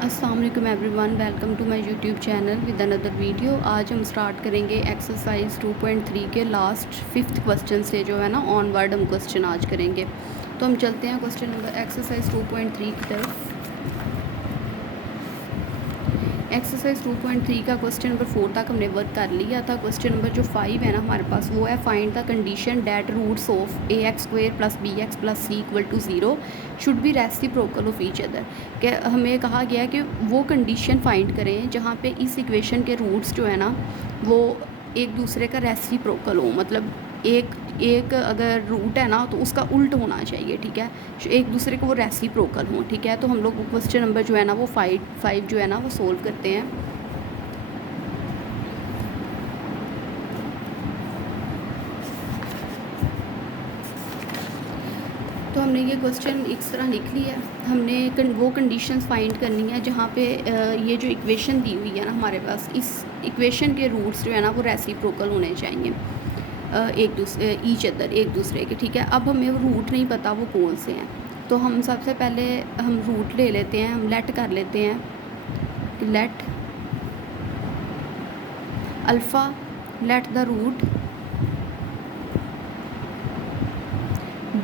अस्सलाम वालेकुम everyone, welcome to my YouTube channel with another video. आज हम स्टार्ट करेंगे एक्सरसाइज 2.3 के लास्ट 5th क्वेश्चन से, जो है ना ऑनवर्ड हम क्वेश्चन आज करेंगे। तो हम चलते हैं क्वेश्चन नंबर एक्सरसाइज 2.3 की तरफ। एक्सरसाइज 2.3 का क्वेश्चन नंबर 4 तक हमने वर्क कर लिया था। क्वेश्चन नंबर जो 5 है ना हमारे पास, वो है find the condition that roots of ax² + bx + c = 0 should be reciprocal of each other. कि हमें कहा गया है कि वो कंडीशन फाइंड करें जहाँ पे इस इक्वेशन के रूट्स जो है ना वो एक दूसरे का रेसिप्रोकल हो। मतलब एक एक अगर रूट है ना तो उसका उल्ट होना चाहिए, ठीक है, एक दूसरे को वो रेसिप्रोकल हो, ठीक है। तो हम लोग क्वेश्चन नंबर जो है ना वो 5 जो है ना वो सोल्व करते हैं। तो हमने ये क्वेश्चन इस तरह लिख लिया है। हमने वो कंडीशंस फाइंड करनी है जहाँ पे ये जो इक्वेशन दी हुई है ना हमारे पास, इस इक्वेशन के रूट्स जो है ना वो रेसिप्रोकल होने चाहिए एक दूसरे ईच अदर, एक दूसरे के, ठीक है। अब हमें वो रूट नहीं पता वो कौन से हैं, तो हम सबसे पहले हम रूट ले लेते हैं, हम लेट कर लेते हैं। Let alpha, let the root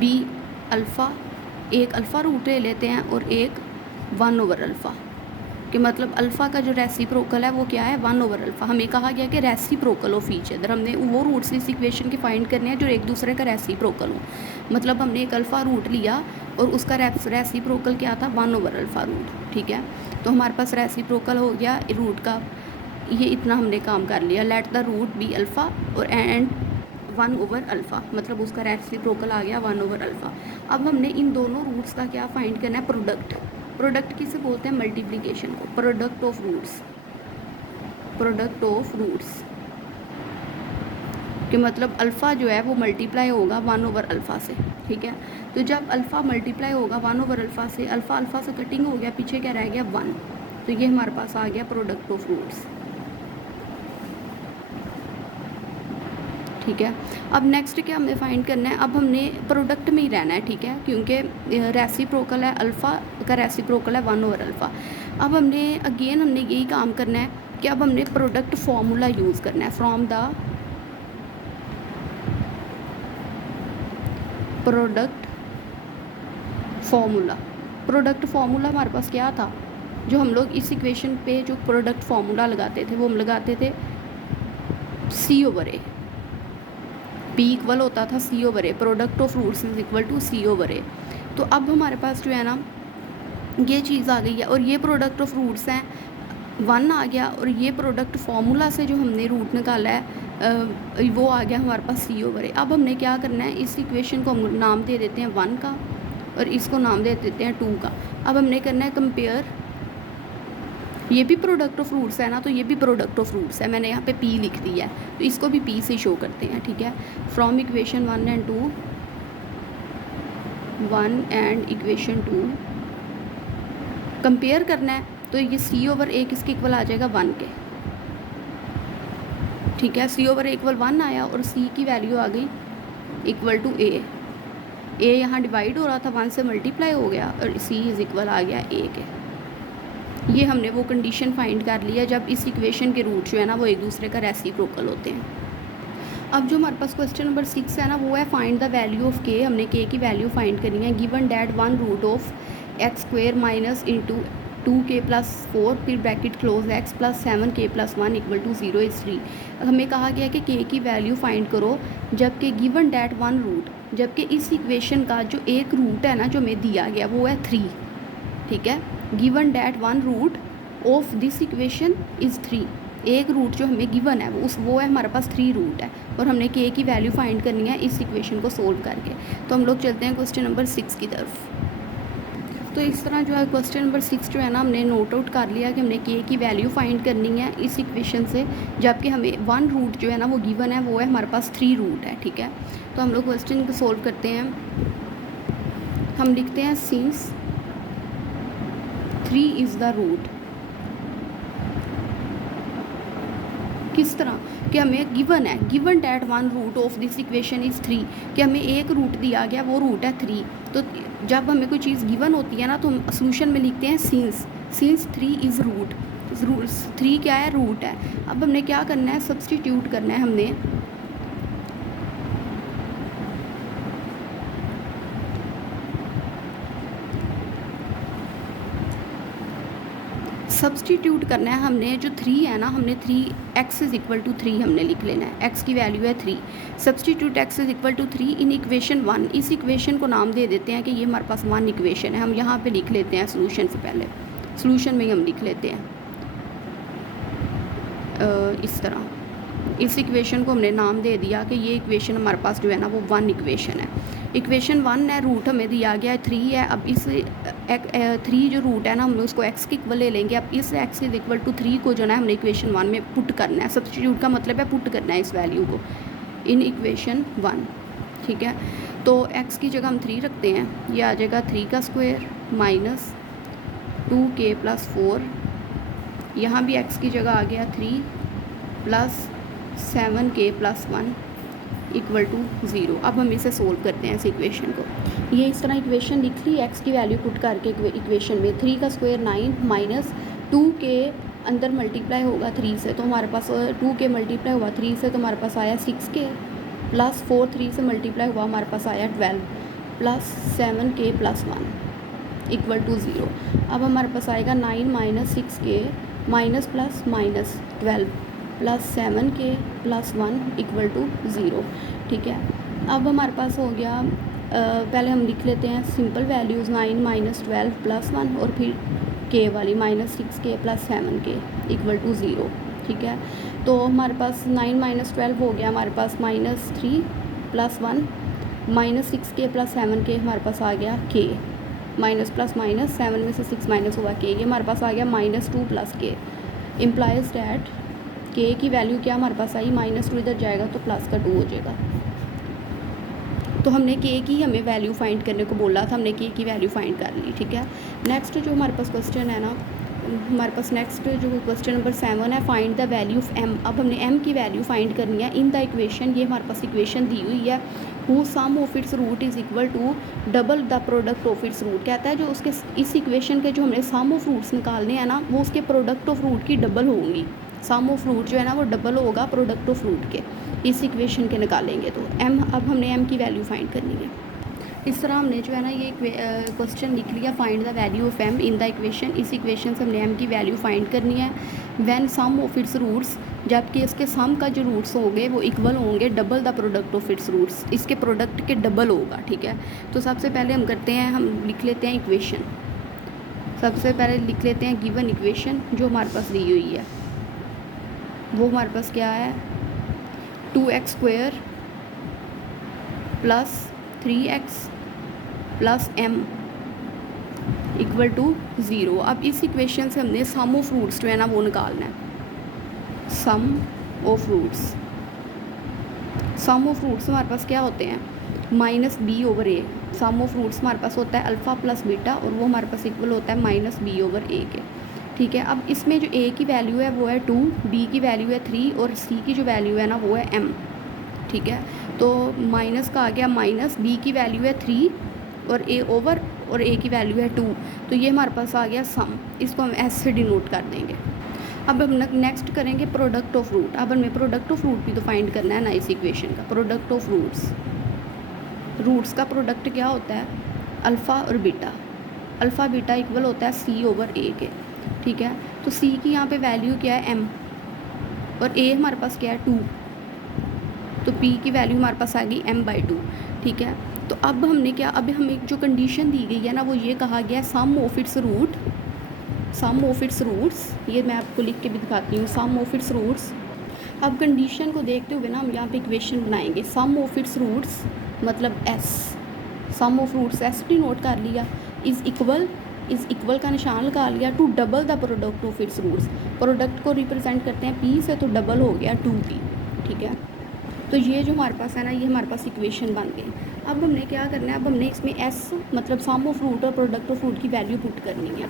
be alpha, एक अल्फ़ा रूट ले लेते हैं और एक 1/अल्फ़ा, कि मतलब अल्फ़ा का जो रेसिप्रोकल है वो क्या है, 1/अल्फ़ा। हमें कहा गया कि रेसिप्रोकल ऑफ ईच अदर, हमने वो रूट्स इस इक्वेशन की फाइंड करने हैं जो एक दूसरे का रेसिप्रोकल हो। मतलब हमने एक अल्फ़ा रूट लिया और उसका रेसिप्रोकल क्या था, 1/अल्फ़ा रूट, ठीक है। तो हमारे पास रेसिप्रोकल हो गया रूट का, ये इतना हमने काम कर लिया। Let the root be alpha और एंड 1/अल्फ़ा, मतलब उसका रेसिप्रोकल आ गया 1/अल्फ़ा। अब हमने इन दोनों रूट्स का क्या फाइंड करना है, प्रोडक्ट। प्रोडक्ट किसे बोलते हैं, मल्टीप्लिकेशन को, product of roots, product of roots कि मतलब अल्फ़ा जो है वो मल्टीप्लाई होगा 1/अल्फ़ा से, ठीक है। तो जब अल्फ़ा मल्टीप्लाई होगा 1/अल्फ़ा से, अल्फ़ा अल्फ़ा से कटिंग हो गया, पीछे क्या रह गया 1, तो ये हमारे पास आ गया प्रोडक्ट ऑफ रूट्स, ठीक है। अब नेक्स्ट क्या हमें फाइंड करना है, अब हमने प्रोडक्ट में ही रहना है, ठीक है, क्योंकि रेसिप्रोकल है, अल्फ़ा का रेसिप्रोकल है 1/अल्फ़ा। अब हमने अगेन हमने यही काम करना है कि अब हमने प्रोडक्ट फॉर्मूला यूज़ करना है, from the product formula. Product formula हमारे पास क्या था, जो हम लोग इस इक्वेशन पे जो प्रोडक्ट फार्मूला लगाते थे वो हम लगाते थे C/A, P इक्वल होता था C/A, product of roots is equal to C/A। तो अब हमारे पास जो है ना ये चीज़ आ गई है, और ये प्रोडक्ट ऑफ रूट्स हैं 1 आ गया, और ये प्रोडक्ट फार्मूला से जो हमने रूट निकाला है वो आ गया हमारे पास C/A। अब हमने क्या करना है, इस इक्वेशन को हम नाम दे देते हैं 1 का और इसको नाम दे देते हैं 2 का। अब हमने करना है कंपेयर, ये भी प्रोडक्ट ऑफ रूट्स है ना, तो ये भी प्रोडक्ट ऑफ रूट्स है, मैंने यहाँ पे P लिख दिया है, तो इसको भी P से शो करते हैं, ठीक है। From equation 1 and 2, 1 and equation 2 compare करना है, तो ये C/A किसके इक्वल आ जाएगा, 1 के, ठीक है। C/A इक्वल 1 आया और C की वैल्यू आ गई इक्वल टू A यहाँ डिवाइड हो रहा था, 1 से मल्टीप्लाई हो गया और C इज़ इक्वल आ गया A के। ये हमने वो कंडीशन फाइंड कर लिया जब इस इक्वेशन के रूट जो है ना वो एक दूसरे का रेसिप्रोकल होते हैं। अब जो हमारे पास क्वेश्चन नंबर 6 है ना वो है find the value of K। हमने K की वैल्यू फाइंड करनी है। Given that 1 root of x² minus into 2k + 4 फिर bracket close x + 7k + 1 = 0 is 3। हमें कहा गया कि K की वैल्यू फाइंड करो जबकि गिवन डैट 1 रूट, जबकि इस इक्वेशन का जो एक रूट है ना जो हमें दिया गया वो है 3, ठीक है। Given that 1 root of this equation is 3, एक रूट जो हमें गिवन है वो है हमारे पास 3 रूट है, और हमने K की वैल्यू फाइंड करनी है इस इक्वेशन को सोल्व करके। तो हम लोग चलते हैं क्वेश्चन नंबर 6 की तरफ। तो इस तरह जो है क्वेश्चन नंबर 6 जो है ना हमने नोट आउट कर लिया कि हमने K की वैल्यू फाइंड करनी है इस इक्वेशन से, जबकि हमें 1 रूट जो है ना वो गिवन है, वो है हमारे पास 3 रूट है, ठीक है। तो हम लोग क्वेश्चन को सोल्व करते हैं। हम लिखते हैं सिंस 3 इज़ द रूट। किस तरह कि हमें गिवन है, given that 1 root of this equation is 3, कि हमें एक रूट दिया गया वो रूट है 3, तो जब हमें कोई चीज़ गिवन होती है ना तो हम सोल्यूशन में लिखते हैं सिंस 3 इज़ रूट, 3 क्या है, रूट है। अब हमने क्या करना है, सब्सटीट्यूट करना है हमने सब्सटीट्यूट करना है हमने, जो 3 है ना, हमने 3x इज इक्वल टू 3 हमने लिख लेना है, x की वैल्यू है 3, substitute x is equal to 3 in equation 1। इस इक्वेशन को नाम दे देते हैं कि ये हमारे पास 1 इक्वेशन है। हम यहाँ पे लिख लेते हैं सोल्यूशन से पहले, सोल्यूशन में ही हम लिख लेते हैं इस तरह। इस इक्वेशन को हमने नाम दे दिया कि ये इक्वेशन हमारे पास जो है ना वो 1 इक्वेशन है। इक्वेशन 1 है, रूट हमें दिया गया है 3 है। अब इस 3 जो रूट है ना, हम उसको x के इक्वल ले लेंगे। अब इस x इज इक्वल टू 3 को जो है हमने इक्वेशन 1 में पुट करना है। सब्सटीट्यूट का मतलब है पुट करना है इस वैल्यू को इन इक्वेशन 1, ठीक है। तो x की जगह हम 3 रखते हैं, ये आ जाएगा 3 का स्क्वायर माइनस 2k प्लस 4, यहाँ भी x की जगह आ गया 3 plus 7k plus 1 equal to 0। अब हम इसे सोल्व करते हैं इस इक्वेशन को। ये इस तरह इक्वेशन लिख ली, x की वैल्यू पुट करके इक्वेशन में 3 का स्क्वायर 9 माइनस 2 के अंदर मल्टीप्लाई होगा 3 से, तो हमारे पास 2 के मल्टीप्लाई हुआ 3 से तो हमारे पास आया 6k प्लस 4 3 से मल्टीप्लाई हुआ हमारे पास आया 12 plus 7k plus 1 equal to 0। अब हमारे पास आएगा 9 minus 6k minus plus minus 12 plus 7k plus 1 equal to 0, ठीक है। अब हमारे पास हो गया पहले हम लिख लेते हैं सिंपल वैल्यूज़ 9 माइनस 12 प्लस 1 और फिर k वाली minus 6k plus 7k equal to 0, ठीक है। तो हमारे पास 9 माइनस 12 हो गया हमारे पास minus 3 plus 1 minus 6k plus 7k हमारे पास आ गया k, माइनस प्लस माइनस 7 में से 6 माइनस हुआ k, ये हमारे पास आ गया minus 2 plus k। Implies that k की वैल्यू क्या हमारे पास आई, माइनस 2 इधर जाएगा तो प्लस का 2 हो जाएगा। तो हमने k की हमें वैल्यू फाइंड करने को बोला था, हमने k की वैल्यू फाइंड कर ली, ठीक है। नेक्स्ट जो हमारे पास क्वेश्चन है ना, हमारे पास नेक्स्ट जो क्वेश्चन नंबर 7 है, find the value of m। अब हमने m की वैल्यू फाइंड करनी है इन द इक्वेशन, ये हमारे पास इक्वेशन दी हुई है, whose sum of its root is equal to double the product of its root. कहता है जो उसके इस इक्वेशन के जो हमने सम ऑफ रूट्स निकालने हैं ना, वो उसके प्रोडक्ट ऑफ रूट की डबल होंगी। सम ऑफ रूट जो है ना वो डबल होगा प्रोडक्ट ऑफ रूट के, इस इक्वेशन के निकालेंगे तो m। अब हमने m की वैल्यू फाइंड करनी है। इस तरह हमने जो है ना ये क्वेश्चन लिख लिया, find the value of m in the equation. इस इक्वेशन से हमने m की वैल्यू फाइंड करनी है when sum of its roots, जबकि इसके सम का जो रूट्स होंगे वो इक्वल होंगे double the product of its roots, इसके प्रोडक्ट के डबल होगा, ठीक है। तो सबसे पहले हम करते हैं, हम लिख लेते हैं इक्वेशन। सबसे पहले लिख लेते हैं गिवन इक्वेशन जो हमारे पास दी हुई है, वो हमारे पास क्या है, 2x square plus 3x plus m equal to 0। अब इस इक्वेशन से हमने सम ऑफ रूट्स जो है ना वो निकालना है। Sum of roots, sum of roots हमारे पास क्या होते हैं, minus b over a. Sum of roots हमारे पास होता है अल्फ़ा प्लस बीटा और वो हमारे पास इक्वल होता है माइनस बी ओवर ए के, ठीक है। अब इसमें जो a की वैल्यू है वो है 2, b की वैल्यू है 3 और c की जो वैल्यू है ना वो है m, ठीक है। तो माइनस का आ गया माइनस, b की वैल्यू है 3 और a ओवर और a की वैल्यू है 2, तो ये हमारे पास आ गया सम। इसको हम s से डिनोट कर देंगे। अब हम नेक्स्ट करेंगे प्रोडक्ट ऑफ रूट। अब हमें प्रोडक्ट ऑफ रूट भी तो फाइंड करना है ना इस इक्वेशन का। प्रोडक्ट ऑफ रूट्स, रूट्स का प्रोडक्ट क्या होता है, अल्फ़ा और बीटा। अल्फ़ा बीटा इक्वल होता है c ओवर a के, ठीक है। तो c की यहाँ पे वैल्यू क्या है m और a हमारे पास क्या है 2, तो p की वैल्यू हमारे पास आ गई m/2, ठीक है। तो अब हमने क्या, अब हमें एक जो कंडीशन दी गई है ना वो ये कहा गया है sum of its root, sum of its roots, ये मैं आपको लिख के भी दिखाती हूँ, सम ऑफ इट्स रूट्स। अब कंडीशन को देखते हुए ना हम यहाँ पे इक्वेशन बनाएंगे। सम ऑफ इट्स रूट्स मतलब s, sum of roots s denote कर लिया, इज़ इक्वल का निशान लगा लिया to double the product of its roots. Product को रिप्रेजेंट करते हैं p से, तो डबल हो गया 2p, ठीक है। तो ये जो हमारे पास है ना, ये हमारे पास इक्वेशन बन गई। अब हमने क्या करना है, अब हमने इसमें s मतलब सम ऑफ रूट और प्रोडक्ट ऑफ रूट की वैल्यू पुट करनी है।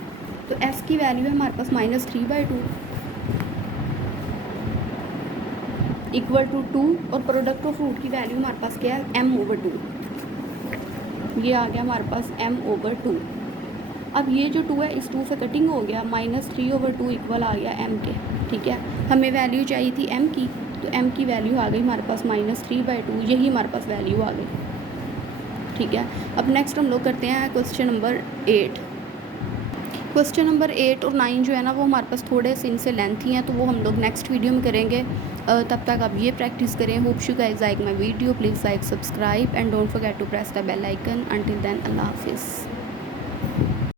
तो s की वैल्यू है हमारे पास -3/2 इक्वल टू 2 और प्रोडक्ट ऑफ रूट की वैल्यू हमारे पास क्या है m/2। ये आ गया हमारे पास m/2। अब ये जो 2 है इस 2 से कटिंग हो गया, -3/2 इक्वल आ गया m के। ठीक है, हमें वैल्यू चाहिए थी m की, तो m की वैल्यू आ गई हमारे पास -3/2, यही हमारे पास वैल्यू आ गई। ठीक है, अब नेक्स्ट हम लोग करते हैं क्वेश्चन नंबर 8। क्वेश्चन नंबर 8 और 9 जो है ना वो हमारे पास थोड़े से इनसे लेंथी हैं, तो वो हम लोग नेक्स्ट वीडियो में करेंगे। तब तक आप ये प्रैक्टिस करें। Hope you guys like my video, please like, subscribe and don't forget to press the bell icon. Until then, अल्लाह हाफिज़।